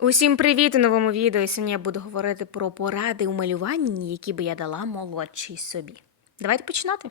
Усім привіт у новому відео. І Сьогодні я буду говорити про поради у малюванні, які би я дала молодшій собі. Давайте починати.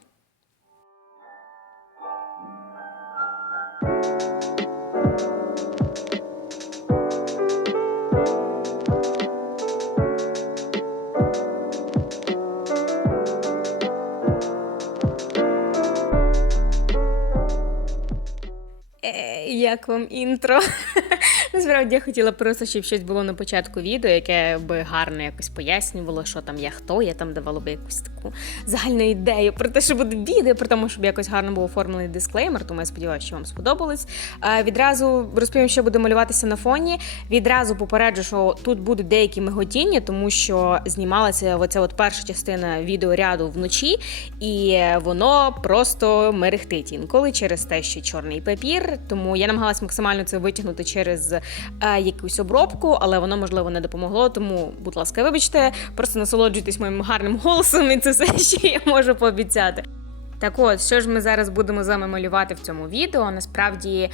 Як вам інтро? Насправді я хотіла просто, щоб щось було на початку відео, яке би гарно якось пояснювало, що там я хто, я там давала би якусь таку загальну ідею про те, що буде відео, про тому, щоб якось гарно був оформлений дисклеймер, тому я сподіваюся, що вам сподобалось. А, відразу розповім, що буде малюватися на фоні. Відразу попереджу, що тут будуть деякі миготіння, тому що знімалася оця от перша частина відеоряду вночі, і воно просто мерехтить інколи через те, що чорний папір. Тому я намагалась максимально це витягнути через е, якусь обробку, але воно можливо не допомогло. Тому, будь ласка, вибачте, просто насолоджуйтесь моїм гарним голосом, і це все, що я можу пообіцяти. Так от, що ж ми зараз будемо з вами малювати в цьому відео? Насправді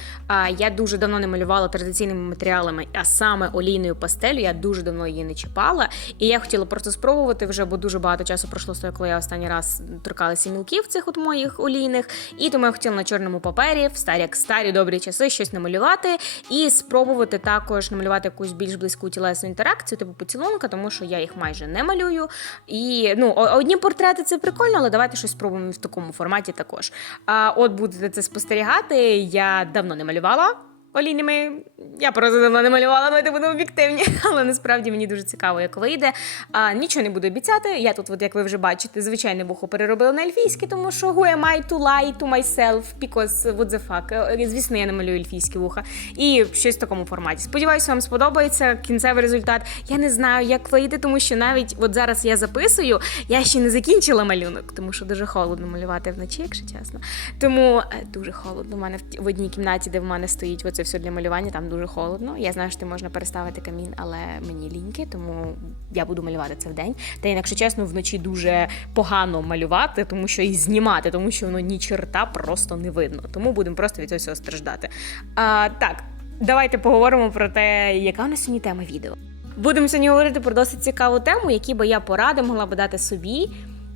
я дуже давно не малювала традиційними матеріалами, а саме олійною пастелю. Я дуже давно її не чіпала. І я хотіла просто спробувати вже, бо дуже багато часу пройшло коли я останній раз торкалася мілків цих от моїх олійних. І тому я хотіла на чорному папері, в старі як старі добрі часи, щось намалювати і спробувати також намалювати якусь більш близьку тілесну інтеракцію, типу поцілунка, тому що я їх майже не малюю. І ну, одні портрети це прикольно, але давайте щось спробуємо в такому форматі також. А от будете це спостерігати. Я давно не малювала. Олійними я давно не малювала, давайте будемо об'єктивні, але насправді мені дуже цікаво, як вийде. А, нічого не буду обіцяти. Я тут, от, як ви вже бачите, звичайне вухо переробила на ельфійське, тому що who am I to lie to myself, because what the fuck. Е, Звісно, я не малюю ельфійські вуха. І щось в такому форматі. Сподіваюся, вам сподобається кінцевий результат. Я не знаю, як вийде, тому що навіть от зараз я записую, я ще не закінчила малюнок, тому що дуже холодно малювати вночі, якщо чесно. Тому е, дуже холодно. У мене в в одній кімнаті, де в мене стоїть оце все для малювання, там дуже холодно. Я знаю, що ти можна переставити камін, але мені ліньки, тому я буду малювати це вдень. Та якщо чесно, вночі дуже погано малювати, тому що і знімати, тому що воно ні черта просто не видно. Тому будемо просто від цього страждати. А, так, давайте поговоримо про те, яка у нас сьогодні тема відео. Будемо сьогодні говорити про досить цікаву тему, які би я поради могла би дати собі.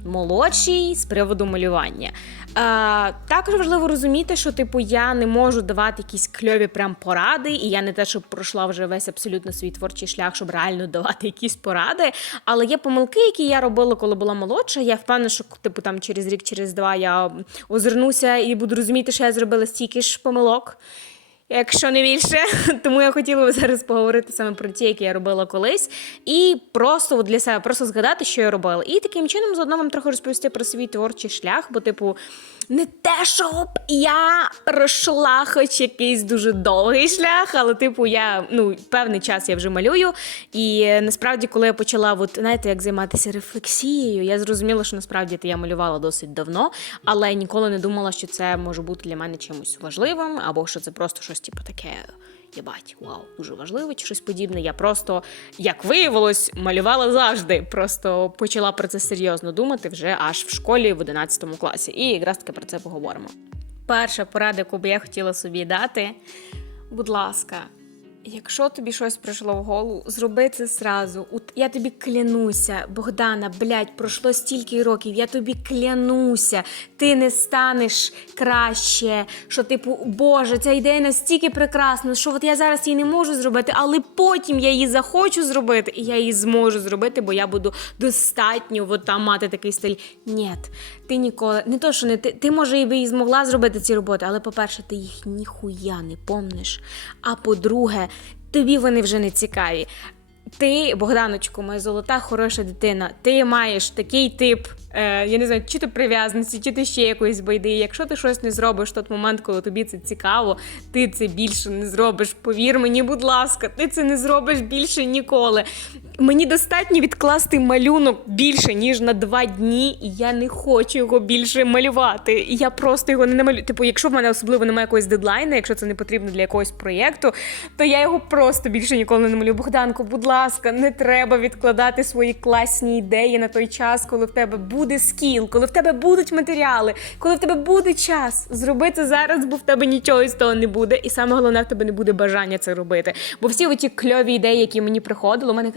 Молодшій з приводу малювання. А, також важливо розуміти, що типу я не можу давати якісь кльові прям поради, і я не те, щоб пройшла вже весь абсолютно свій творчий шлях, щоб реально давати якісь поради. Але є помилки, які я робила, коли була молодша. Я впевнена, що типу там через рік, через два я озирнуся і буду розуміти, що я зробила стільки ж помилок якщо не більше. Тому я хотіла би зараз поговорити саме про ті, які я робила колись, і просто для себе просто згадати, що я робила. І таким чином заодно вам трохи розповісти про свій творчий шлях, бо, типу, не те, щоб я пройшла хоч якийсь дуже довгий шлях, але, типу, я ну, певний час я вже малюю. І насправді, коли я почала, от, знаєте, як займатися рефлексією, я зрозуміла, що насправді я малювала досить давно, але ніколи не думала, що це може бути для мене чимось важливим, або що це просто щось, типу, таке. Єбать, вау, дуже важливо чи щось подібне. Я просто, як виявилось, малювала завжди. Просто почала про це серйозно думати вже аж в школі в 11 класі. І якраз таки про це поговоримо. Перша порада, яку би я хотіла собі дати, будь ласка, Якщо тобі щось прийшло в голову, зроби це зразу. Я тобі клянуся, Богдана, блядь, пройшло стільки років, я тобі клянуся, ти не станеш краще. Що, типу, Боже, ця ідея настільки прекрасна, що от я зараз її не можу зробити, але потім я її захочу зробити, і я її зможу зробити, бо я буду достатньо от там мати такий стиль. Ні, ти ніколи, не то, що не ти, ти може і би і змогла зробити ці роботи, але по-перше, ти їх ніхуя не помниш. А по-друге, тобі вони вже не цікаві. Ти, Богданочку, моя золота, хороша дитина, ти маєш такий тип, е, я не знаю, чи то прив'язаності, чи ти ще якоїсь байди. Якщо ти щось не зробиш в той момент, коли тобі це цікаво, ти це більше не зробиш. Повір мені, будь ласка, ти це не зробиш більше ніколи. Мені достатньо відкласти малюнок більше, ніж на два дні, і я не хочу його більше малювати. І я просто його не намалюю. Типу, якщо в мене особливо немає якогось дедлайну, якщо це не потрібно для якогось проєкту, то я його просто більше ніколи не намалюю. Богданко, будь ласка, не треба відкладати свої класні ідеї на той час, коли в тебе буде скіл, коли в тебе будуть матеріали, коли в тебе буде час. зробити зараз, бо в тебе нічого з того не буде. І саме головне, в тебе не буде бажання це робити. Бо всі оті кльові ідеї, які мені приходили, у мене.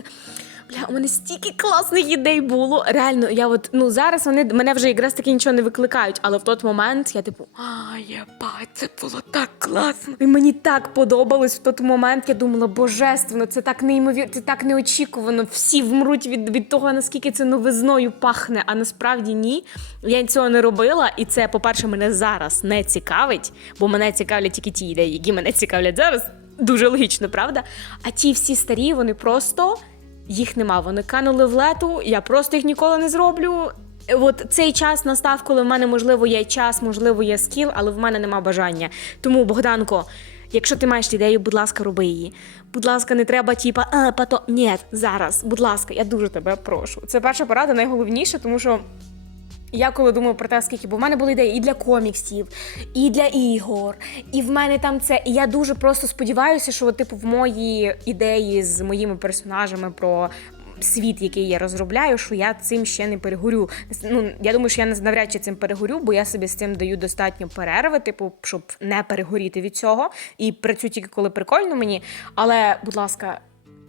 Бля, у мене стільки класних ідей було. Реально, я от ну зараз вони мене вже якраз таки нічого не викликають, але в той момент я типу, а єбать, це було так класно. І мені так подобалось в той момент. Я думала, божественно, це так неймовірно, це так неочікувано. Всі вмруть від, від того, наскільки це новизною пахне. А насправді ні. Я цього не робила, і це, по-перше, мене зараз не цікавить, бо мене цікавлять тільки ті ідеї, які мене цікавлять зараз. Дуже логічно, правда? А ті всі старі, вони просто їх нема. Вони канули в лету, я просто їх ніколи не зроблю. От цей час настав, коли в мене можливо є час, можливо, є скіл, але в мене нема бажання. Тому, Богданко, якщо ти маєш ідею, будь ласка, роби її. Будь ласка, не треба, типа, а, пато. Ні, зараз, будь ласка, я дуже тебе прошу. Це перша порада, найголовніше, тому що. Я коли думаю про те, скільки, бо в мене були ідеї і для коміксів, і для ігор, і в мене там це. І я дуже просто сподіваюся, що, типу, в мої ідеї з моїми персонажами про світ, який я розробляю, що я цим ще не перегорю. Ну я думаю, що я навряд чи цим перегорю, бо я собі з цим даю достатньо перерви, типу, щоб не перегоріти від цього. І працюю тільки коли прикольно мені. Але, будь ласка,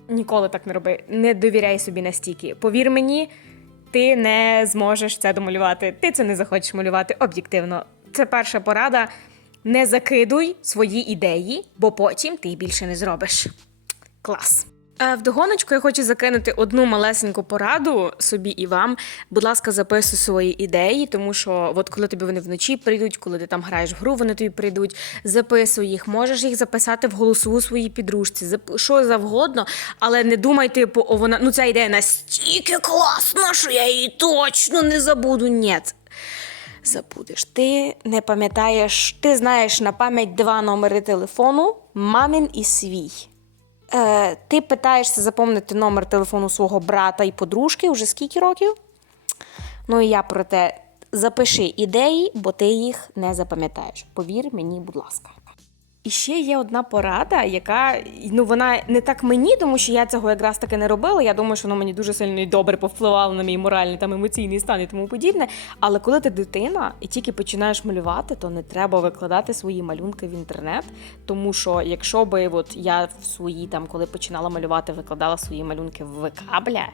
ніколи так не роби. Не довіряй собі настільки. Повір мені ти не зможеш це домалювати. Ти це не захочеш малювати об'єктивно. Це перша порада. Не закидуй свої ідеї, бо потім ти більше не зробиш. Клас. Е, Вдогоночку я хочу закинути одну малесеньку пораду собі і вам. Будь ласка, записуй свої ідеї, тому що от коли тобі вони вночі прийдуть, коли ти там граєш в гру, вони тобі прийдуть. Записуй їх. Можеш їх записати в голосову своїй підружці, що завгодно, але не думай, типу, о, вона ну ця ідея настільки класна, що я її точно не забуду. Ні. Забудеш. Ти не пам'ятаєш, ти знаєш на пам'ять два номери телефону, мамин і свій. Е, ти питаєшся запомнити номер телефону свого брата і подружки вже скільки років? Ну і я про те, запиши ідеї, бо ти їх не запам'ятаєш. Повір мені, будь ласка. І ще є одна порада, яка ну вона не так мені, тому що я цього якраз таки не робила. Я думаю, що воно мені дуже сильно і добре повпливало на мій моральний там емоційний стан і тому подібне. Але коли ти дитина і тільки починаєш малювати, то не треба викладати свої малюнки в інтернет. Тому що якщо би от я в свої там, коли починала малювати, викладала свої малюнки в Вкабля,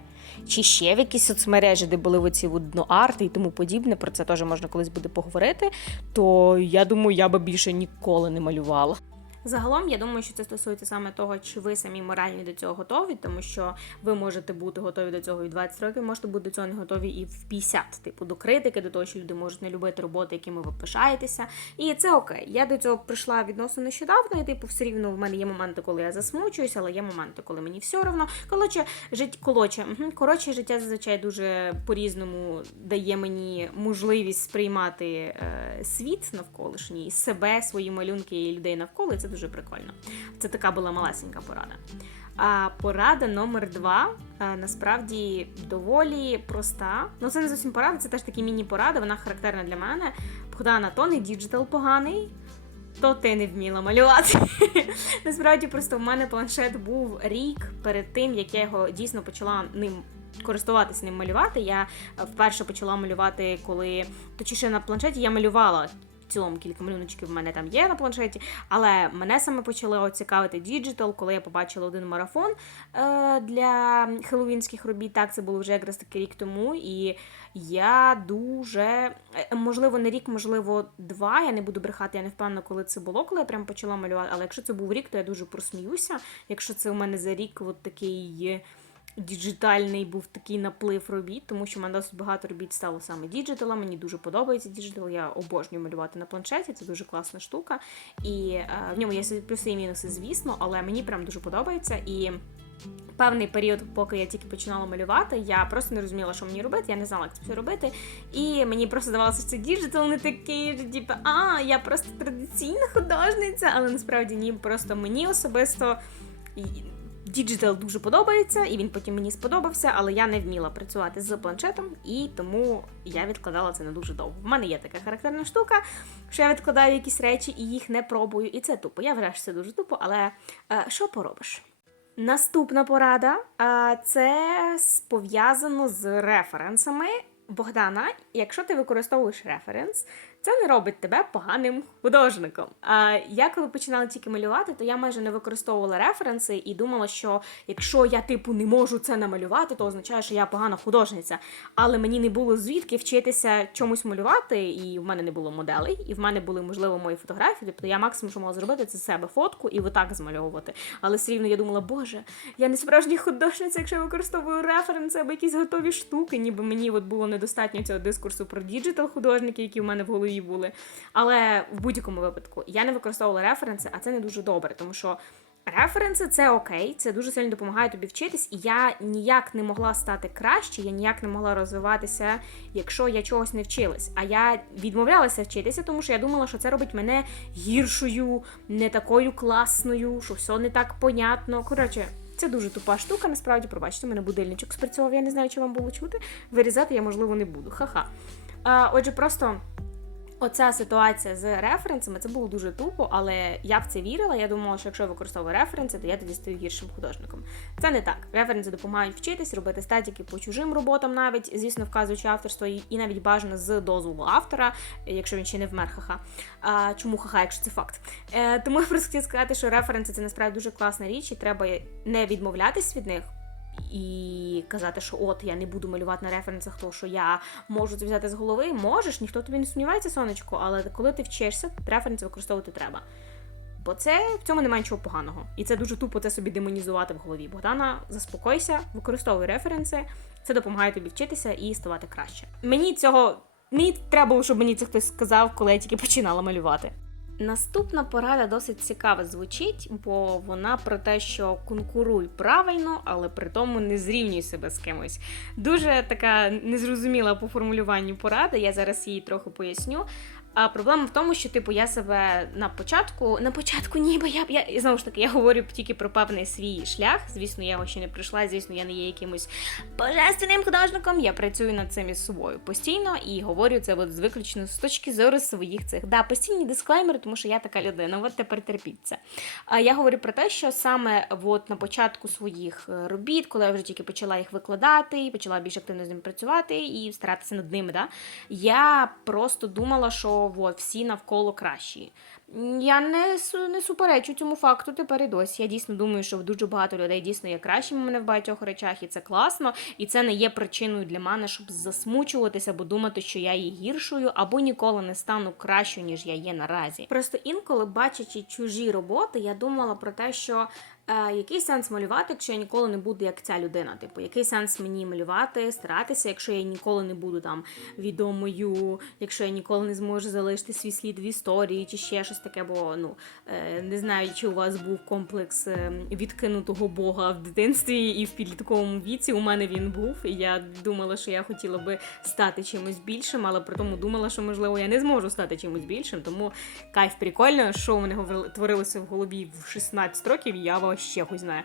чи ще в якісь соцмережі, де були оці арти і тому подібне, про це теж можна колись буде поговорити, то я думаю, я би більше ніколи не малювала. Загалом, я думаю, що це стосується саме того, чи ви самі морально до цього готові, тому що ви можете бути готові до цього і в 20 років, можете бути до цього не готові і в 50, типу до критики, до того, що люди можуть не любити роботи, якими ви пишаєтеся. І це окей. Я до цього прийшла відносно нещодавно, і типу, все рівно в мене є моменти, коли я засмучуюся, але є моменти, коли мені все одно. Коротше, жить колоче. Коротше, життя зазвичай дуже по-різному дає мені можливість сприймати е, світ навколишній, себе, свої малюнки і людей навколо. І це дуже прикольно. Це така була малесенька порада. А порада номер два насправді доволі проста. Ну, це не зовсім порада, це теж такі міні-порада, вона характерна для мене. Богдана, то не діджитал поганий, то ти не вміла малювати. Насправді, просто в мене планшет був рік перед тим, як я його дійсно почала ним. Користуватись ним малювати. Я е, вперше почала малювати, коли точніше на планшеті я малювала. В цілому кілька малюночків в мене там є на планшеті, але мене саме почало цікавити діджитал, коли я побачила один марафон е, для хеллоуінських робіт. Так, це було вже якраз таки рік тому. І я дуже е, можливо не рік, можливо, два. Я не буду брехати, я не впевнена, коли це було, коли я прям почала малювати. Але якщо це був рік, то я дуже просміюся. Якщо це у мене за рік, от такий. Діджитальний був такий наплив робіт, тому що в мене досить багато робіт стало саме діджитала. Мені дуже подобається діджитал. Я обожнюю малювати на планшеті, це дуже класна штука. І е, в ньому є плюси і мінуси, звісно, але мені прям дуже подобається. І певний період, поки я тільки починала малювати, я просто не розуміла, що мені робити, я не знала, як це все робити. І мені просто здавалося, що це діджитал не такий, типу, а, я просто традиційна художниця, але насправді ні, просто мені особисто. Діджитал дуже подобається, і він потім мені сподобався, але я не вміла працювати з планшетом, і тому я відкладала це на дуже довго. В мене є така характерна штука, що я відкладаю якісь речі і їх не пробую. І це тупо. Я вважаю, це дуже тупо, але е, що поробиш? Наступна порада а, це пов'язано з референсами. Богдана, якщо ти використовуєш референс, це не робить тебе поганим художником. А я коли починала тільки малювати, то я майже не використовувала референси і думала, що якщо я типу не можу це намалювати, то означає, що я погана художниця. Але мені не було звідки вчитися чомусь малювати, і в мене не було моделей, і в мене були можливо мої фотографії. Тобто я максимум, що могла зробити, це себе фотку і отак змальовувати. Але все рівно я думала, боже, я не справжня художниця, якщо я використовую референси або якісь готові штуки, ніби мені от було недостатньо цього дискурсу про діджитал художники, які в мене в голові були. Але в будь-якому випадку я не використовувала референси, а це не дуже добре, тому що. Референси це окей, це дуже сильно допомагає тобі вчитись, і я ніяк не могла стати краще, я ніяк не могла розвиватися, якщо я чогось не вчилась. А я відмовлялася вчитися, тому що я думала, що це робить мене гіршою, не такою класною, що все не так понятно. Коротше, це дуже тупа штука, насправді, пробачте, мене будильничок спрацьовував, я не знаю, чи вам було чути. Вирізати я, можливо, не буду. Ха-ха. Отже, просто. Оця ситуація з референсами це було дуже тупо, але я в це вірила. Я думала, що якщо я використовую референси, то я тоді стаю гіршим художником. Це не так. Референси допомагають вчитись, робити статики по чужим роботам, навіть звісно, вказуючи авторство, і навіть бажано з дозволу автора, якщо він ще не вмер ха-ха. А, чому ха-ха, якщо це факт? Е, тому я просто хотіла сказати, що референси це насправді дуже класна річ, і треба не відмовлятись від них. І казати, що от я не буду малювати на референсах, тому що я можу це взяти з голови. Можеш, ніхто тобі не сумнівається, сонечко, але коли ти вчишся, референси використовувати треба. Бо це в цьому немає нічого поганого. І це дуже тупо це собі демонізувати в голові. Богдана, заспокойся, використовуй референси, це допомагає тобі вчитися і ставати краще. Мені цього мені треба було, щоб мені це хтось сказав, коли я тільки починала малювати. Наступна порада досить цікаво звучить, бо вона про те, що конкуруй правильно, але при тому не зрівнюй себе з кимось. Дуже така незрозуміла по формулюванню порада. Я зараз її трохи поясню. А проблема в тому, що типу я себе на початку, на початку ніби я я і знову ж таки я говорю тільки про певний свій шлях. Звісно, я його ще не пройшла. Звісно, я не є якимось божественним художником. Я працюю над цим із собою постійно і говорю це от виключно з точки зору своїх цих. Да, постійні дисклеймери, тому що я така людина. От тепер терпіть це. А я говорю про те, що саме от на початку своїх е, робіт, коли я вже тільки почала їх викладати, і почала більш активно з ними працювати і старатися над ними, да, я просто думала, що от, всі навколо кращі. Я не, не суперечу цьому факту тепер і досі. Я дійсно думаю, що дуже багато людей дійсно є кращими мене в багатьох речах, і це класно. І це не є причиною для мене, щоб засмучуватися або думати, що я є гіршою, або ніколи не стану кращою, ніж я є наразі. Просто інколи, бачачи чужі роботи, я думала про те, що. Е, який сенс малювати, якщо я ніколи не буду як ця людина? Типу, який сенс мені малювати, старатися, якщо я ніколи не буду там відомою, якщо я ніколи не зможу залишити свій слід в історії чи ще щось таке, бо ну е, не знаю, чи у вас був комплекс е, відкинутого бога в дитинстві і в підлітковому віці. У мене він був, і я думала, що я хотіла би стати чимось більшим, але при тому думала, що можливо я не зможу стати чимось більшим. Тому кайф прикольно, що у мене творилося в голові в 16 років, я вообще хуй знаю.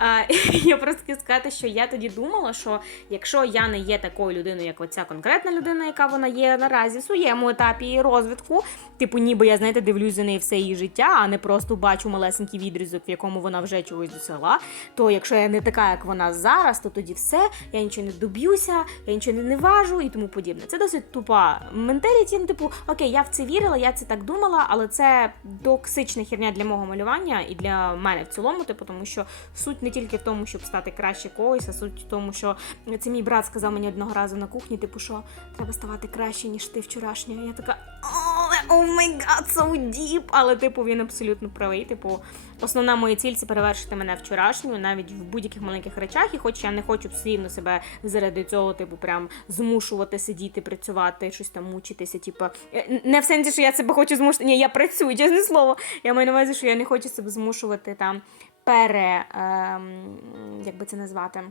Я просто хотіла сказати, що я тоді думала, що якщо я не є такою людиною, як оця конкретна людина, яка вона є наразі в своєму етапі розвитку, типу, ніби я знаєте, дивлюсь за неї все її життя, а не просто бачу малесенький відрізок, в якому вона вже чогось досягла. То якщо я не така, як вона зараз, то тоді все, я нічого не доб'юся, я нічого не, не важу і тому подібне. Це досить тупа менталіті. Ну, типу, окей, я в це вірила, я це так думала, але це токсична херня для мого малювання і для мене в цілому, типу, тому що суть не тільки в тому, щоб стати краще когось, а суть в тому, що це мій брат сказав мені одного разу на кухні, типу, що треба ставати краще, ніж ти вчорашня. Я така о май гад, so deep. Але, типу, він абсолютно правий. Типу, основна моя ціль це перевершити мене вчорашню, навіть в будь-яких маленьких речах. І хоч я не хочу все рівно себе заради цього, типу, прям змушувати сидіти, працювати, щось там мучитися. Типу, е, не в сенсі, що я себе хочу змушувати. Ні, я працюю, чесне слово. Я маю на увазі, що я не хочу себе змушувати там пере. Ем, як би це назвати?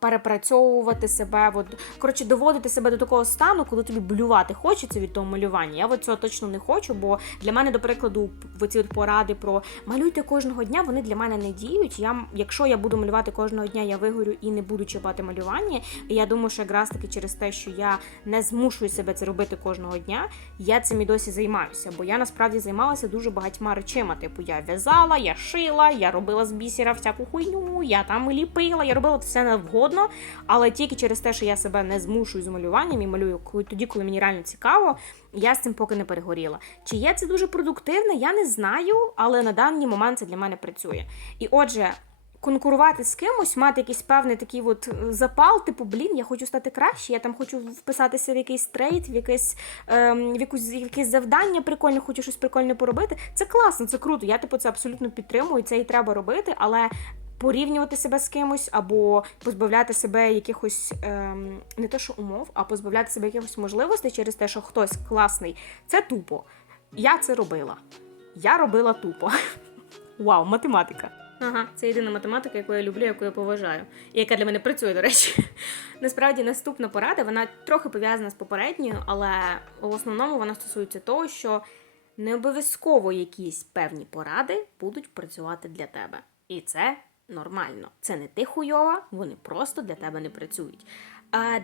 Перепрацьовувати себе, от, коротше, доводити себе до такого стану, коли тобі блювати хочеться від того малювання. Я от цього точно не хочу, бо для мене, до прикладу, ці от поради про малюйте кожного дня, вони для мене не діють. Я, якщо я буду малювати кожного дня, я вигорю і не буду чіпати малювання. І я думаю, що якраз таки через те, що я не змушую себе це робити кожного дня, я цим і досі займаюся. Бо я насправді займалася дуже багатьма речима. Типу, я в'язала, я шила, я робила з бісера всяку хуйню, я там ліпила, я робила все навгодно, але тільки через те, що я себе не змушую з малюванням і малюю тоді, коли мені реально цікаво, я з цим поки не перегоріла. Чи є це дуже продуктивно, я не знаю, але на даний момент це для мене працює. І отже. Конкурувати з кимось, мати якийсь певний такий от е, запал, типу, блін, я хочу стати краще, я там хочу вписатися в якийсь трейд, в якесь, ем, в якусь, в якесь завдання прикольне, хочу щось прикольне поробити. Це класно, це круто. Я типу це абсолютно підтримую, це і треба робити, але порівнювати себе з кимось або позбавляти себе якихось ем, не те, що умов, а позбавляти себе якихось можливостей через те, що хтось класний, це тупо. Я це робила. Я робила тупо. Вау, математика. Ага, це єдина математика, яку я люблю, яку я поважаю, і яка для мене працює, до речі. Насправді, наступна порада, вона трохи пов'язана з попередньою, але в основному вона стосується того, що не обов'язково якісь певні поради будуть працювати для тебе. І це нормально. Це не ти хуйова, вони просто для тебе не працюють.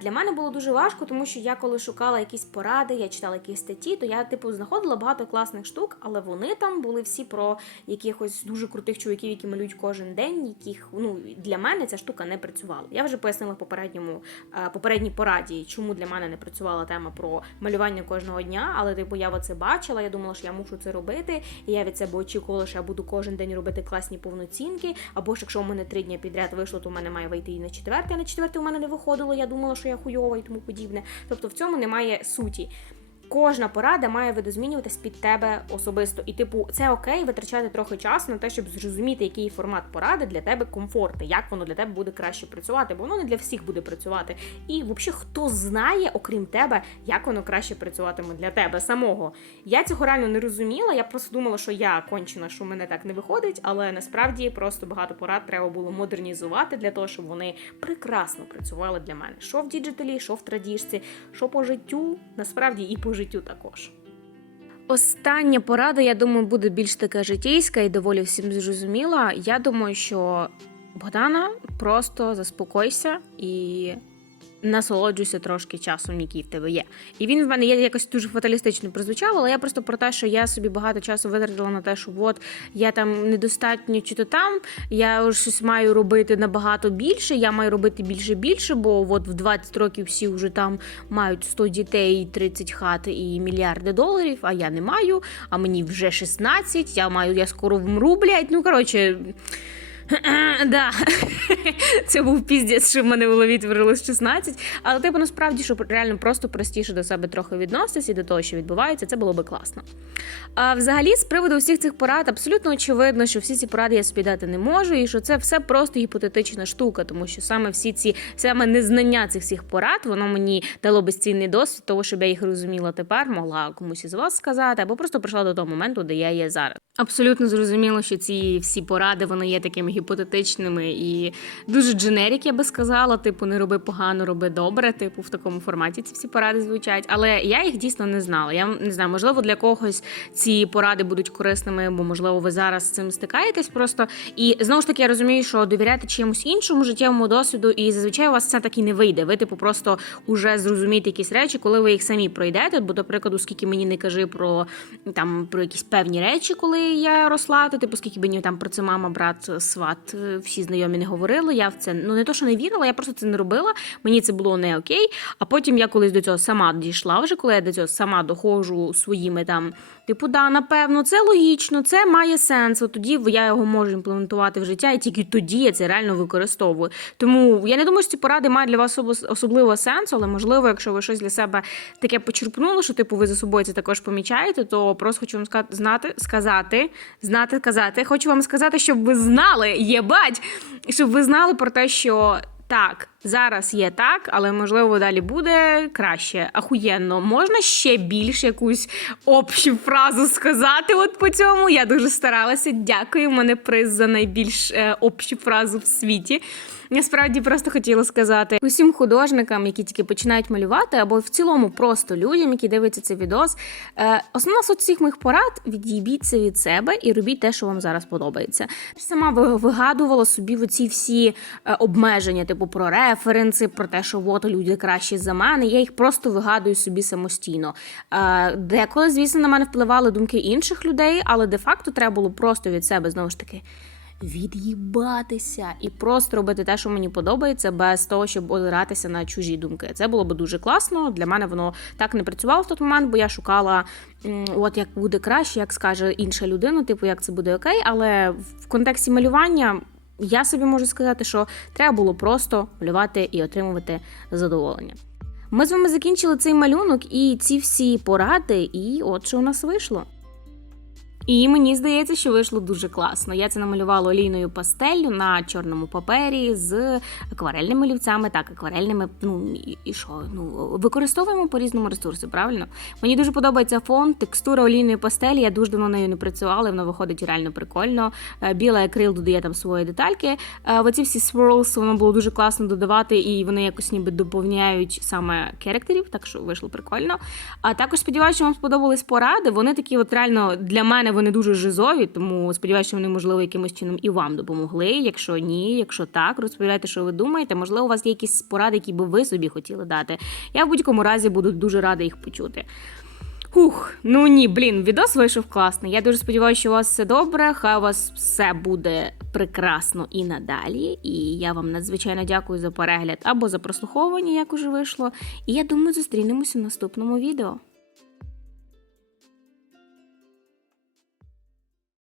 Для мене було дуже важко, тому що я коли шукала якісь поради, я читала якісь статті, то я типу знаходила багато класних штук, але вони там були всі про якихось дуже крутих чуваків, які малюють кожен день, яких ну для мене ця штука не працювала. Я вже пояснила в попередньому е, попередній пораді, чому для мене не працювала тема про малювання кожного дня. Але типу я це бачила. Я думала, що я мушу це робити. І я від себе очікувала, що я буду кожен день робити класні повноцінки. Або ж якщо у мене три дні підряд вийшло, то у мене має вийти і на четвертий, а на четвертий у мене не виходило. Я думала, що я хуйова і тому подібне. Тобто в цьому немає суті. Кожна порада має видозмінюватись під тебе особисто. І, типу, це окей витрачати трохи часу на те, щоб зрозуміти, який формат поради для тебе комфортний, як воно для тебе буде краще працювати, бо воно не для всіх буде працювати. І взагалі, хто знає, окрім тебе, як воно краще працюватиме для тебе самого. Я цього реально не розуміла. Я просто думала, що я кончена, що в мене так не виходить, але насправді просто багато порад треба було модернізувати для того, щоб вони прекрасно працювали для мене. Що в діджиталі, що в традіжці, що по життю, насправді і по життю також. Остання порада, я думаю, буде більш така житейська і доволі всім зрозуміла. Я думаю, що Богдана просто заспокойся і насолоджуйся трошки часом, який в тебе є. І він в мене є якось дуже фаталістично прозвучав, але я просто про те, що я собі багато часу витратила на те, що от я там недостатньо чи то там, я щось маю робити набагато більше, я маю робити більше більше, бо от в 20 років всі вже там мають 100 дітей, 30 хат і мільярди доларів, а я не маю, а мені вже 16, я маю, я скоро вмру, блядь, ну коротше. Да, це був піздець, що в мене в голові творилось 16. Але типу насправді, щоб реально просто простіше до себе трохи відноситися і до того, що відбувається, це було би класно. А взагалі, з приводу всіх цих порад, абсолютно очевидно, що всі ці поради я собі дати не можу, і що це все просто гіпотетична штука, тому що саме всі ці саме незнання цих всіх порад, воно мені дало безцінний досвід, того, щоб я їх розуміла тепер, могла комусь із вас сказати, або просто прийшла до того моменту, де я є зараз. Абсолютно зрозуміло, що ці всі поради вони є такими гіпотетичними і дуже дженерік, я би сказала. Типу, не роби погано, роби добре. Типу, в такому форматі ці всі поради звучать. Але я їх дійсно не знала. Я не знаю, можливо, для когось ці поради будуть корисними, бо можливо ви зараз з цим стикаєтесь просто. І знову ж таки, я розумію, що довіряти чимось іншому життєвому досвіду, і зазвичай у вас це так і не вийде. Ви, типу, просто уже зрозумієте якісь речі, коли ви їх самі пройдете. Бо, до прикладу, скільки мені не кажи про там про якісь певні речі, коли я росла, то типу, скільки мені там про це мама, брат, сват, е, всі знайомі не говорили. Я в це ну не то, що не вірила, я просто це не робила. Мені це було не окей. А потім я колись до цього сама дійшла вже, коли я до цього сама доходжу своїми там. Типу, да, напевно, це логічно, це має сенс. Тоді я його можу імплементувати в життя, і тільки тоді я це реально використовую. Тому я не думаю, що ці поради мають для вас особливого сенсу, але можливо, якщо ви щось для себе таке почерпнули, що типу ви за собою це також помічаєте, то просто хочу вам ска- знати, сказати, знати, казати. Хочу вам сказати, щоб ви знали, єбать, щоб ви знали про те, що Так, зараз є так, але можливо далі буде краще. Ахуєнно. Можна ще більш якусь общу фразу сказати? От по цьому я дуже старалася. Дякую. Мене приз за найбільш е, общу фразу в світі. Я справді просто хотіла сказати усім художникам, які тільки починають малювати, або в цілому просто людям, які дивляться цей відос. Е, основна суть всіх моїх порад: відійбіться від себе і робіть те, що вам зараз подобається. Сама вигадувала собі оці всі е, обмеження, типу про референси, про те, що от люди кращі за мене. Я їх просто вигадую собі самостійно. Е, деколи, звісно, на мене впливали думки інших людей, але де-факто треба було просто від себе знову ж таки від'їбатися і просто робити те, що мені подобається, без того, щоб озиратися на чужі думки. Це було би дуже класно. Для мене воно так не працювало в той момент, бо я шукала, от як буде краще, як скаже інша людина, типу, як це буде окей. Але в контексті малювання. Я собі можу сказати, що треба було просто малювати і отримувати задоволення. Ми з вами закінчили цей малюнок і ці всі поради, і от що у нас вийшло. І мені здається, що вийшло дуже класно. Я це намалювала олійною пастеллю на чорному папері з акварельними олівцями. Так, акварельними, ну і, що? Ну використовуємо по різному ресурси, правильно? Мені дуже подобається фон, текстура олійної пастелі. Я дуже давно нею не працювала, і вона виходить реально прикольно. Е, Білий акрил додає там свої детальки. Е, Оці всі swirls, воно було дуже класно додавати, і вони якось ніби доповняють саме керактерів, так що вийшло прикольно. А також сподіваюся, що вам сподобались поради. Вони такі, от реально для мене вони дуже жизові, тому сподіваюся, що вони можливо якимось чином і вам допомогли. Якщо ні, якщо так, розповідайте, що ви думаєте. Можливо, у вас є якісь поради, які би ви собі хотіли дати. Я в будь-якому разі буду дуже рада їх почути. Хух, ну ні, блін, відос вийшов класний. Я дуже сподіваюся, що у вас все добре. Хай у вас все буде прекрасно і надалі. І я вам надзвичайно дякую за перегляд або за прослуховування, як уже вийшло. І я думаю, зустрінемося в наступному відео.